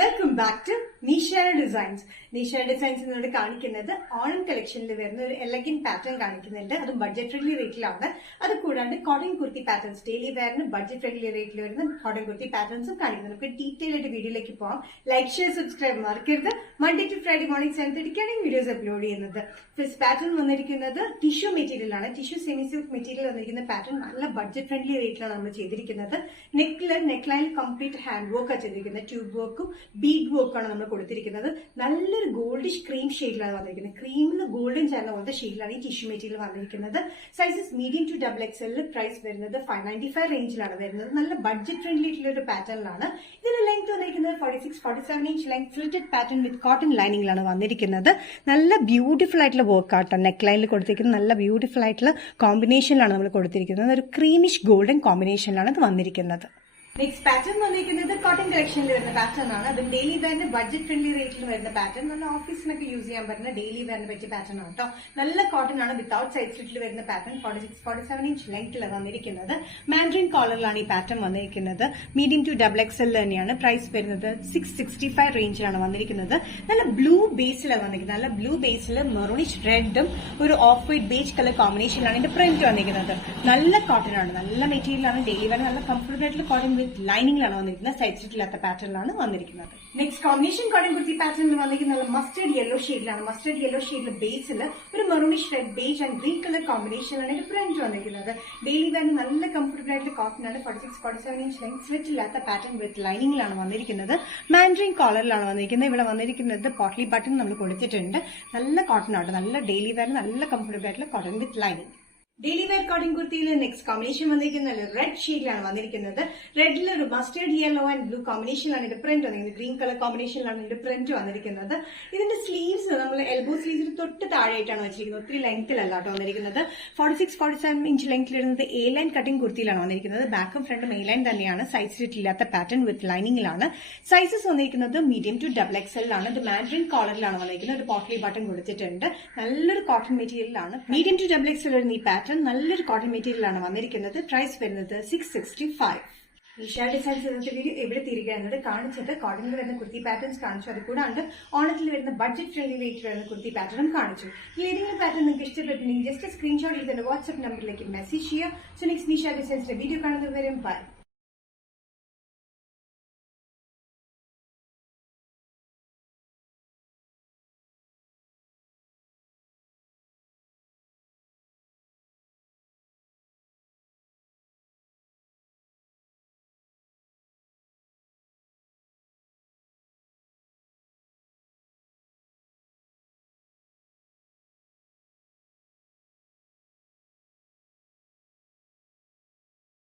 Welcome back to Nisha designs. Nisha designs എന്നോട് കാണിക്കുന്നത് ഓണം കളക്ഷനിൽ വരുന്ന ഒരു എലഗൻ പാറ്റേൺ കാണിക്കുന്നുണ്ട്. അതും ബഡ്ജറ്റ് ഫ്രണ്ട്ലി റേറ്റിലാണ്. അത് കൂടാണ്ട് കോട്ടൺ കുർത്തി പാറ്റേൺസ്, ഡെയിലി വെയറിന് ബഡ്ജറ്റ് ഫ്രണ്ട്ലി റേറ്റിൽ വരുന്ന കോട്ടൺ കുർത്തി പാറ്റേൺസും കാണിക്കുന്നത്. നമുക്ക് ഡീറ്റെയിൽ ആയിട്ട് വീഡിയോയിലേക്ക് പോകാം. ലൈക്ക്, ഷെയർ, സബ്സ്ക്രൈബ് മറക്കരുത്. Monday to Friday morning 7:30 videos upload ചെയ്യുന്നത്. ഫസ്റ്റ് പാറ്റേൺ വന്നിരിക്കുന്നത് ടിഷ്യൂ മെറ്റീരിയൽ ആണ്. ടിഷ്യൂ സെമി സിൽക്ക് മെറ്റീരിയൽ വന്നിരിക്കുന്ന പാറ്റേൺ നല്ല ബഡ്ജറ്റ് ഫ്രണ്ട്ലി റേറ്റിലാണ് നമ്മൾ ചെയ്തിരിക്കുന്നത്. നെക്ക് ലൈനിൽ കംപ്ലീറ്റ് ഹാൻഡ് വർക്ക് ആണ് ചെയ്തിരിക്കുന്നത്. ട്യൂബ് വർക്കും ബീഡ് വർക്കാണ് നമ്മൾ കൊടുത്തിരിക്കുന്നത്. നല്ലൊരു ഗോൾഡിഷ് ക്രീം ഷെയ്ഡിലാണ് വന്നിരിക്കുന്നത്. ക്രീമിൽ ഗോൾഡൻ ചേർന്ന പോലത്തെ ഷെയ്ഡിലാണ് ഈ ടിഷ്യൂ മെറ്റീരിയൽ വന്നിരിക്കുന്നത്. Sizes medium to XXL. Price വരുന്നത് 595 റേഞ്ചിലാണ് വരുന്നത്. നല്ല ബഡ്ജറ്റ് ഫ്രണ്ട്ലി ആയിട്ടുള്ള ഒരു പാറ്റേണിലാണ്. ഇതിന്റെ ലെങ്ത് വന്നിരിക്കുന്നത് 46-47 inch length fitted pattern with cotton ലൈനിങ്ങിലാണ് വന്നിരിക്കുന്നത്. നല്ല ബ്യൂട്ടിഫുൾ ആയിട്ടുള്ള വർക്ക് ആട്ടോ നെക്ക് ലൈനിൽ കൊടുത്തിരിക്കുന്നത്. നല്ല ബ്യൂട്ടിഫുൾ ആയിട്ടുള്ള കോമ്പിനേഷനിലാണ് നമ്മൾ കൊടുത്തിരിക്കുന്നത്. ഒരു ക്രീമിഷ് ഗോൾഡൻ കോമ്പിനേഷനിലാണ് ഇത് വന്നിരിക്കുന്നത്. നെക്സ്റ്റ് പാറ്റേൺ വന്നിരിക്കുന്നത് കോട്ടൺ കളക്ഷനിൽ വരുന്ന പാറ്റേൺ ആണ്. അതും ഡെയിലി വെയറിന് ബഡ്ജറ്റ് ഫ്രണ്ട്ലി റേറ്റിൽ വരുന്ന പാറ്റേൺ. നല്ല ഓഫീസിനൊക്കെ യൂസ് ചെയ്യാൻ പറ്റുന്ന ഡെയിലി വെയറിന് പറ്റിയ പാറ്റേൺ ആണ് കേട്ടോ. നല്ല കോട്ടൺ ആണ്. വിത്തൌട്ട് സൈഡ് സ്ലിറ്റിൽ വരുന്ന പാറ്റേൺ. 46-47 ഇഞ്ച് ലെങ്ത്തിലാണ് വന്നിരിക്കുന്നത്. മാൻഡ്രിൻ കോളറിലാണ് ഈ പാറ്റേൺ വന്നിരിക്കുന്നത്. മീഡിയം ടു XXL തന്നെയാണ്. പ്രൈസ് വരുന്നത് 665 റേഞ്ചിലാണ് വന്നിരിക്കുന്നത്. നല്ല ബ്ലൂ ബേസിലാണ് വന്നിരിക്കുന്നത്. നല്ല ബ്ലൂ ബേസിൽ മെറൂണിഷ് റെഡും ഒരു ഓഫ് വൈറ്റ് ബേജ് കളർ കോമ്പിനേഷനിലാണ് ഇതിന്റെ പ്രിന്റ് വന്നിരിക്കുന്നത്. നല്ല കോട്ടൺ ആണ്. നല്ല മെറ്റീരിയൽ ആണ്. ഡെയിലി വെയർ നല്ല കംഫർട്ടബിൾ ആയിട്ടുള്ള കോട്ടൺ ലൈനിങ്ങിലാണ് വന്നിരിക്കുന്നത്. സൈഡ് സ്റ്റിച്ചില്ലാത്ത പാറ്റേണിലാണ് വന്നിരിക്കുന്നത്. നെക്സ്റ്റ് കോമ്പിനേഷൻ കോട്ടൺ കുർത്തി പാറ്റേണിൽ വന്നിരിക്കുന്നത് മസ്റ്റേർഡ് യെല്ലോ ഷെയ്ഡിലാണ്. മസ്റ്റേർഡ് യെല്ലോ ഷെയ്ഡിലെ ബേസിൽ ഒരു maroonish red beige and green colour കോമ്പിനേഷനിലാണ് ഇതിന്റെ പ്രിന്റ് വന്നിരിക്കുന്നത്. ഡെയിലി വെയറിന് നല്ല കംഫർട്ടബിൾ ആയിട്ടുള്ള കോട്ടൺ ആണ്. 46-47 ഇഞ്ച് ലെങ്ത് സ്ലിറ്റ് ഇല്ലാത്ത പാറ്റേൺ വിത്ത് ലൈനിങ്ങിലാണ് വന്നിരിക്കുന്നത്. മാൻഡ്രിൻ കോളറിലാണ് വന്നിരിക്കുന്നത്. ഇവിടെ വന്നിരിക്കുന്നത് പോട്ട്ലി ബട്ടൺ നമ്മൾ കൊടുത്തിട്ടുണ്ട്. നല്ല കോട്ടൺ ആണ്. നല്ല ഡെയിലി വെയറിന് നല്ല കംഫർട്ടബിൾ ആയിട്ടുള്ള cotton with lining. Daily wear cotton കുർത്തിയിൽ നെക്സ്റ്റ് കോമ്പിനേഷൻ വന്നിരിക്കുന്നത് റെഡ് ഷെയ്ഡിലാണ് വന്നിരിക്കുന്നത്. റെഡിൽ ഒരു മസ്റ്റേർഡ് യെല്ലോ ആൻഡ് ബ്ലൂ കോമ്പിനേഷനിലാണ് ഇതിന്റെ പ്രിന്റ് വന്നിരിക്കുന്നത്. ഗ്രീൻ കളർ കോമ്പിനേഷനിലാണ് ഇതിന്റെ പ്രിന്റ് വന്നിരിക്കുന്നത്. ഇതിന്റെ സ്ലീവ്സ് നമ്മൾ എൽബോ സ്ലീവ്സിന് തൊട്ട് താഴെയായിട്ടാണ് വെച്ചിരിക്കുന്നത്. ഒത്തിരി ലെങ്ത്തിലല്ല കേട്ടോ വന്നിരിക്കുന്നത്. 46-47 ഇഞ്ച് ലെങ്ത്തിൽ വരുന്നത് എ ലൈൻ കട്ടിംഗ് കുർത്തിയിലാണ് വന്നിരിക്കുന്നത്. ബാക്കും ഫ്രണ്ടും എ ലൈൻ തന്നെയാണ്. സൈസ് സ്ലിറ്റ് ഇല്ലാത്ത പാറ്റേൺ വിത്ത് ലൈനിങ്ങിലാണ്. സൈസസ് വന്നിരിക്കുന്നത് മീഡിയം ടു XXL ആണ്. ഇത് മാൻഡ്രിൻ കോളറിലാണ് വന്നിരിക്കുന്നത്. ഒരു പോട്ട്ലി ബട്ടൺ കൊടുത്തിട്ടുണ്ട്. നല്ലൊരു കോട്ടൺ മെറ്റീരിയലാണ്. മീഡിയം ടു XXL വരുന്ന ഈ പാറ്റേൺ നല്ലൊരു കോട്ടൺ മെറ്റീരിയലാണ് വന്നിരിക്കുന്നത്. പ്രൈസ് വരുന്നത് 665. നിഷ ഡിസൈൻസ് ഇന്നത്തെ വീഡിയോ എവിടെ തിരികെ കാണിച്ചിട്ട് കോട്ടണിൽ വരുന്ന കുർത്തി പാറ്റേൺസ് കാണിച്ചു. അത് കൂടാണ്ട് ഓണത്തിൽ വരുന്ന ബഡ്ജറ്റ് ഫ്രണ്ട്ലി റേറ്റിൽ വരുന്ന കുർത്തി പാറ്റേണും കാണിച്ചു. ഈ ഏതെങ്കിലും പാറ്റേൺ നിങ്ങൾക്ക് ഇഷ്ടപ്പെട്ടിട്ടുണ്ടെങ്കിൽ ജസ്റ്റ് സ്ക്രീൻഷോട്ട് എടുത്ത് വാട്സ്ആപ്പ് നമ്പറിലേക്ക് മെസ്സേജ് ചെയ്യുക. സോ നെക്സ്റ്റ് നിഷ ഡിസൈൻസിന്റെ വീഡിയോ കാണുന്നത് വരെ ബൈ.